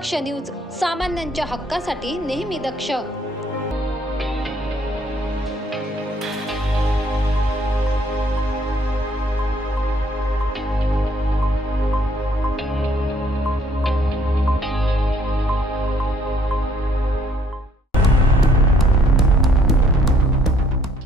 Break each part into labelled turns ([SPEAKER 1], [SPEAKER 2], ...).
[SPEAKER 1] दक्ष news सामान्यांच्या हक्कासाठी नेहमी दक्ष.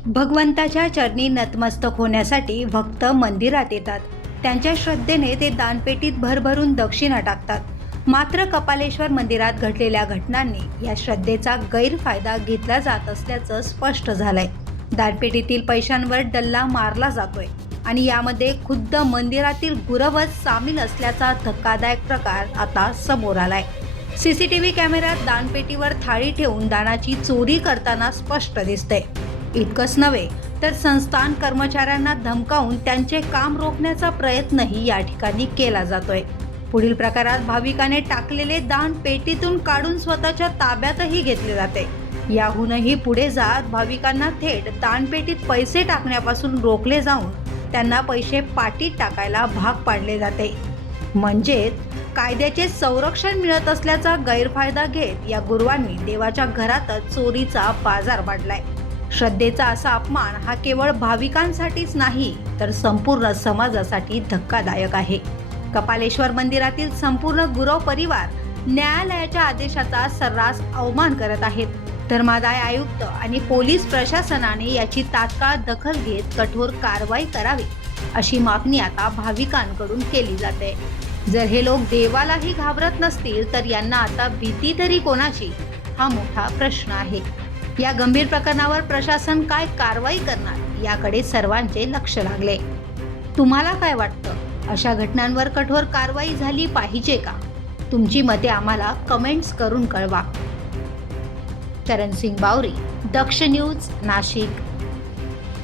[SPEAKER 2] भगवंताच्या चरणी नतमस्तक होण्यासाठी भक्त मंदिरात येतात. त्यांच्या श्रद्धेने ते दानपेटीत भरभरून दक्षिणा टाकतात. मात्र कपालेश्वर मंदिरात घडलेल्या घटनांनी या श्रद्धेचा गैरफायदा घेतला जात असल्याचं स्पष्ट झालंय. दानपेटीतील पैशांवर डल्ला मारला जातोय आणि यामध्ये खुद्द मंदिरातील गुरवच सामील असल्याचा धक्कादायक प्रकार आता समोर आलाय. सीसीटीव्ही कॅमेऱ्यात दानपेटीवर थाळी ठेवून दानाची चोरी करताना स्पष्ट दिसते इतकंच नव्हे तर संस्थान कर्मचाऱ्यांना धमकावून त्यांचे काम रोखण्याचा प्रयत्नही या ठिकाणी केला जातोय. पुढील प्रकारात भाविकाने टाकलेले दान पेटीतून काढून स्वतःच्या ताब्यातही घेतले जाते. याहूनही पुढे जात भाविकांना थेट दानपेटीत पैसे टाकण्यापासून रोखले जाऊन त्यांना पैसे पाटीत टाकायला भाग पाडले जाते. म्हणजेच कायद्याचे संरक्षण मिळत असल्याचा गैरफायदा घेत या गुरुवांनी देवाच्या घरातच चोरीचा बाजार मांडलाय. श्रद्धेचा असा अपमान हा केवळ भाविकांसाठीच नाही तर संपूर्ण समाजासाठी धक्कादायक आहे. कपालेश्वर मंदिरातील संपूर्ण गुरव परिवार न्यायालयाच्या आदेशाचा सर्रास अवमान करत आहेत. धर्मादाय आयुक्त आणि पोलीस प्रशासनाने याची तात्काळ दखल घेत कठोर कारवाई करावी अशी मागणी आता भाविकांकडून केली जाते. जर हे लोक देवालाही घाबरत नसतील तर यांना आता भीती तरी कोणाची? हा मोठा प्रश्न आहे. या गंभीर प्रकरणावर प्रशासन काय कारवाई करणार याकडे सर्वांचे लक्ष लागले. तुम्हाला काय वाटतं? अशा घटनांवर कठोर कारवाई झाली पाहिजे का? तुमची मते आम्हाला कमेंट्स करून कळवा. करण सिंग बावरी दक्ष न्यूज नाशिक.